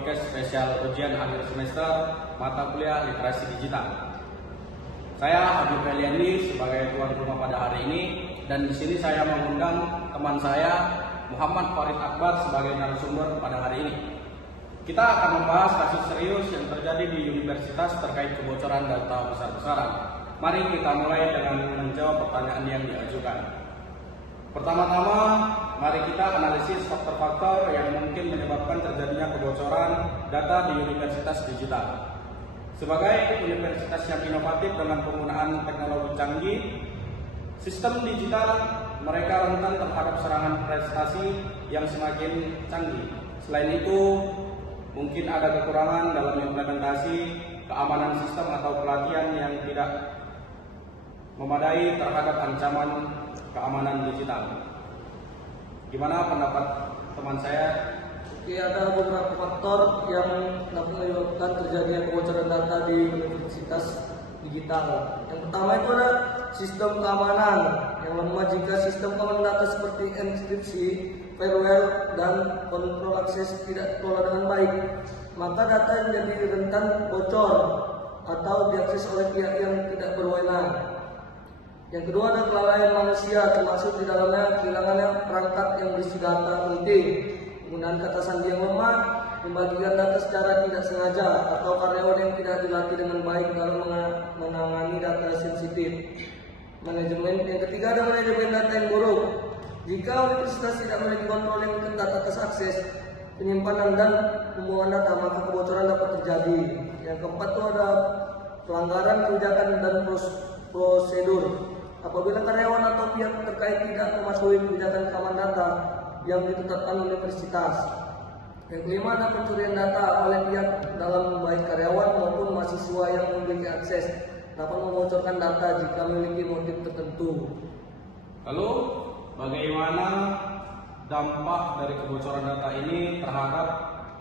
podcast spesial ujian akhir semester mata kuliah literasi digital. Saya Habib Eliandi sebagai tuan rumah pada hari ini, dan di sini saya mengundang teman saya Muhammad Farid Akbar sebagai narasumber pada hari ini. Kita akan membahas kasus serius yang terjadi di universitas terkait kebocoran data besar-besaran. Mari kita mulai dengan menjawab pertanyaan yang diajukan. Pertama-tama, mari kita analisis faktor-faktor yang mungkin menyebabkan terjadinya kebocoran data di universitas digital. Sebagai universitas yang inovatif dengan penggunaan teknologi canggih, sistem digital mereka rentan terhadap serangan prestasi yang semakin canggih. Selain itu, mungkin ada kekurangan dalam implementasi keamanan sistem atau pelatihan yang tidak memadai terhadap ancaman keamanan digital. Gimana pendapat teman saya? Ada beberapa faktor yang dapat menyebabkan terjadinya kebocoran data di universitas digital. Yang pertama itu ada sistem keamanan yang lemah. Jika sistem keamanan data seperti enkripsi, firewall, dan kontrol akses tidak dikelola dengan baik, maka data menjadi rentan bocor atau diakses oleh pihak yang tidak berwenang. Yang kedua ada kelalaian manusia, termasuk di dalamnya kehilangannya perangkat yang berisi data penting, penggunaan kata sandi yang lemah, pembagian data secara tidak sengaja, atau karyawan yang tidak dilatih dengan baik dalam menangani data sensitif. Manajemen yang ketiga ada manajemen data yang buruk. Jika universitas tidak memiliki kontrol yang ketat atas akses, penyimpanan dan pembuangan data, maka kebocoran dapat terjadi. Yang keempat itu ada pelanggaran kebijakan dan prosedur. Apabila karyawan atau pihak terkait tidak mematuhi kebijakan keamanan data yang ditetapkan universitas. Yang kelima ada pencurian data oleh pihak dalam baik karyawan maupun mahasiswa yang memiliki akses dapat membocorkan data jika memiliki motif tertentu. Lalu, bagaimana dampak dari kebocoran data ini terhadap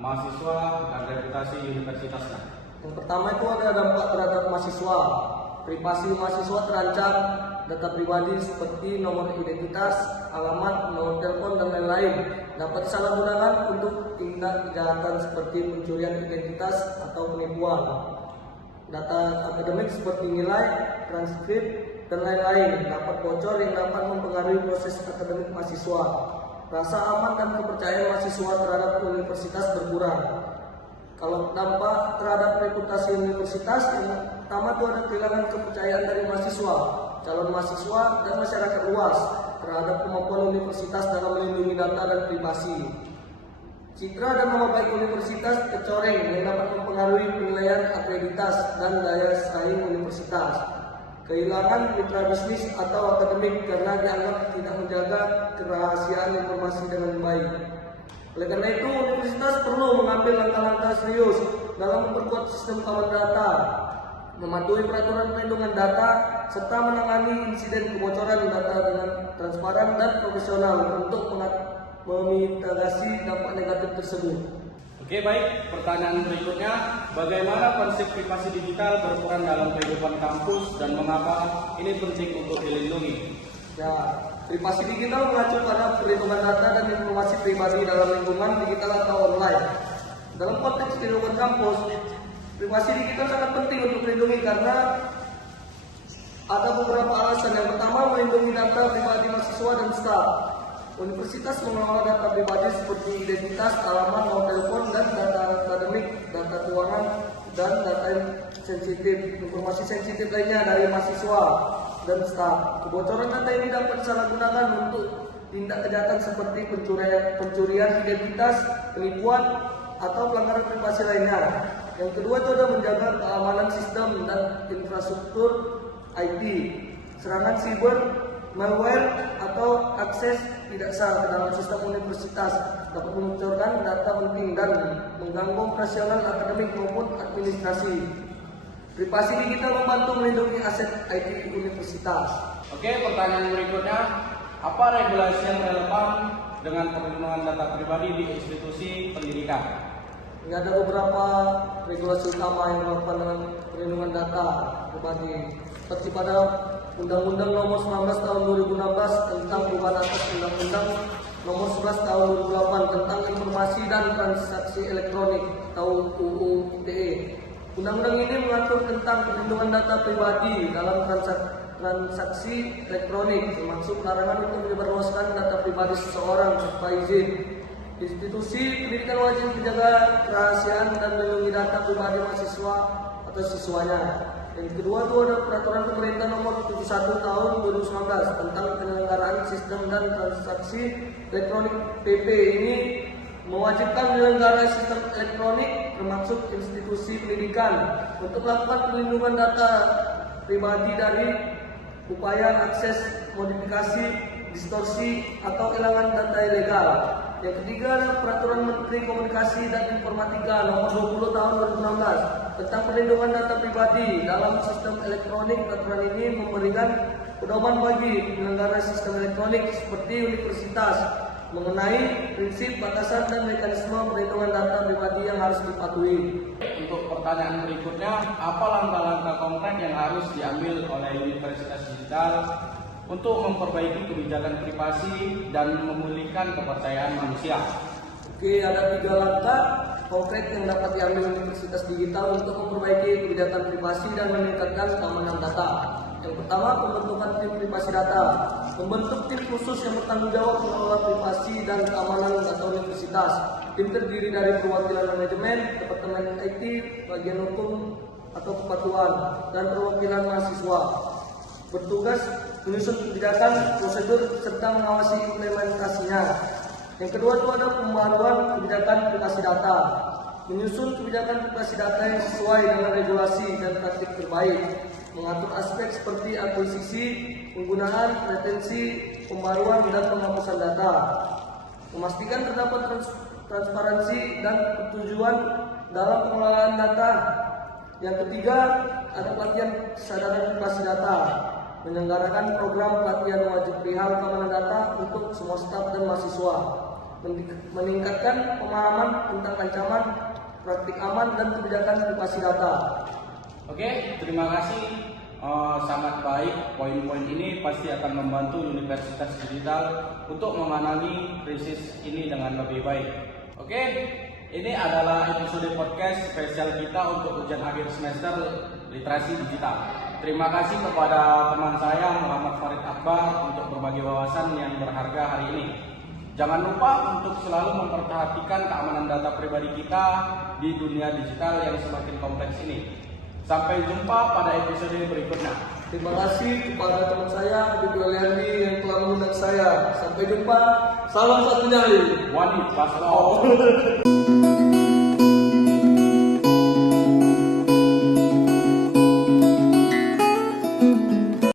mahasiswa dan reputasi universitasnya? Yang pertama itu ada dampak terhadap mahasiswa. Privasi mahasiswa terancam, data pribadi seperti nomor identitas, alamat, nomor telepon, dan lain-lain dapat disalahgunakan untuk tindak kejahatan seperti pencurian identitas atau penipuan. Data akademik seperti nilai, transkrip, dan lain-lain dapat bocor yang dapat mempengaruhi proses akademik mahasiswa. Rasa aman dan kepercayaan mahasiswa terhadap universitas berkurang. Kalau dampak terhadap reputasi universitas, yang pertama itu ada kehilangan kepercayaan dari mahasiswa, calon mahasiswa, dan masyarakat luas terhadap kemampuan universitas dalam melindungi data dan privasi. Citra dan nama baik universitas tercoreng yang dapat mempengaruhi penilaian akreditas dan daya saing universitas. Kehilangan mitra bisnis atau akademik karena dianggap tidak menjaga kerahasiaan informasi dengan baik. Oleh karena itu, universitas perlu mengambil langkah-langkah serius dalam memperkuat sistem keamanan data, mematuhi peraturan perlindungan data, serta menangani insiden kebocoran data dengan transparan dan profesional untuk memitigasi dampak negatif tersebut. Oke, baik. Pertanyaan berikutnya, bagaimana konsep privasi digital berperan dalam kehidupan kampus dan mengapa ini penting untuk dilindungi? Ya, privasi digital mengacu pada perlindungan data dan informasi pribadi dalam lingkungan digital atau online. Dalam konteks kehidupan kampus, privasi digital sangat penting untuk dilindungi karena ada beberapa alasan. Yang pertama, melindungi data pribadi mahasiswa dan staf. Universitas mengelola data pribadi seperti identitas, alamat, nomor telepon, dan data akademik, data keuangan, dan data sensitif, informasi sensitif lainnya dari mahasiswa dan staf. Kebocoran data ini dapat disalahgunakan untuk tindak kejahatan seperti pencurian identitas, penipuan, atau pelanggaran privasi lainnya. Yang kedua itu adalah menjaga keamanan sistem dan infrastruktur IT. Serangan siber, malware, atau akses tidak sah ke dalam sistem universitas dapat membocorkan data penting dan mengganggu operasional akademik maupun administrasi. Privasi digital membantu melindungi aset IT di universitas. Oke, pertanyaan berikutnya, apa regulasi yang relevan dengan perlindungan data pribadi di institusi pendidikan? Ini ada beberapa regulasi utama yang melakukan dengan perlindungan data pribadi, seperti pada Undang-Undang Nomor 19 Tahun 2016 tentang perubahan atas Undang-Undang Nomor 11 Tahun 2008 tentang Informasi dan Transaksi Elektronik atau UU ITE. Undang-undang ini mengatur tentang perlindungan data pribadi dalam transaksi elektronik, termasuk larangan untuk menyebarluaskan data pribadi seseorang tanpa izin. Institusi pendidikan wajib menjaga kerahasiaan dan melindungi data pribadi mahasiswa atau siswanya. Yang kedua itu ada peraturan pemerintah nomor 71 tahun 2019 tentang penyelenggaraan sistem dan transaksi elektronik. PP ini mewajibkan penyelenggara sistem elektronik termasuk institusi pendidikan untuk melakukan perlindungan data pribadi dari upaya akses, modifikasi, distorsi, atau hilangan data ilegal. Yang ketiga adalah Peraturan Menteri Komunikasi dan Informatika Nomor 20 Tahun 2016 tentang perlindungan data pribadi dalam sistem elektronik. Peraturan ini memberikan pedoman bagi penyelenggara sistem elektronik seperti universitas mengenai prinsip, batasan, dan mekanisme perlindungan data pribadi yang harus dipatuhi. Untuk pertanyaan berikutnya, apa langkah-langkah konkret yang harus diambil oleh Universitas Digital untuk memperbaiki kebijakan privasi dan memulihkan kepercayaan manusia? Oke, ada 3 langkah konkret yang dapat diambil Universitas Digital untuk memperbaiki kebijakan privasi dan meningkatkan keamanan data. Yang pertama, pembentukan tim privasi data. Membentuk tim khusus yang bertanggung jawab mengelola privasi dan keamanan data universitas. Tim terdiri dari perwakilan manajemen, departemen IT, bagian hukum atau kepatuhan, dan perwakilan mahasiswa. Bertugas menyusun kebijakan, prosedur, serta mengawasi implementasinya. Yang kedua itu ada pembaruan kebijakan privasi data. Menyusun kebijakan privasi data yang sesuai dengan regulasi dan praktik terbaik. Mengatur aspek seperti akuisisi, penggunaan, retensi, pembaruan, dan penghapusan data. Memastikan terdapat transparansi dan persetujuan dalam pengelolaan data. Yang ketiga, ada pelatihan kesadaran privasi data. Menyelenggarakan program pelatihan wajib perihal keamanan data untuk semua staf dan mahasiswa. Meningkatkan pemahaman tentang ancaman, praktik aman, dan kebijakan privasi data. Oke, terima kasih. Sangat baik. Poin-poin ini pasti akan membantu Universitas Digital untuk menangani krisis ini dengan lebih baik. Oke, ini adalah episode podcast spesial kita untuk ujian akhir semester literasi digital. Terima kasih kepada teman saya Muhammad Farid Akbar untuk berbagi wawasan yang berharga hari ini. Jangan lupa untuk selalu memperhatikan keamanan data pribadi kita di dunia digital yang semakin kompleks ini. Sampai jumpa pada episode berikutnya. Terima kasih kepada teman saya Habib Eliandi yang telah mengundang saya. Sampai jumpa. Salam satu nyali. Wani Paslau.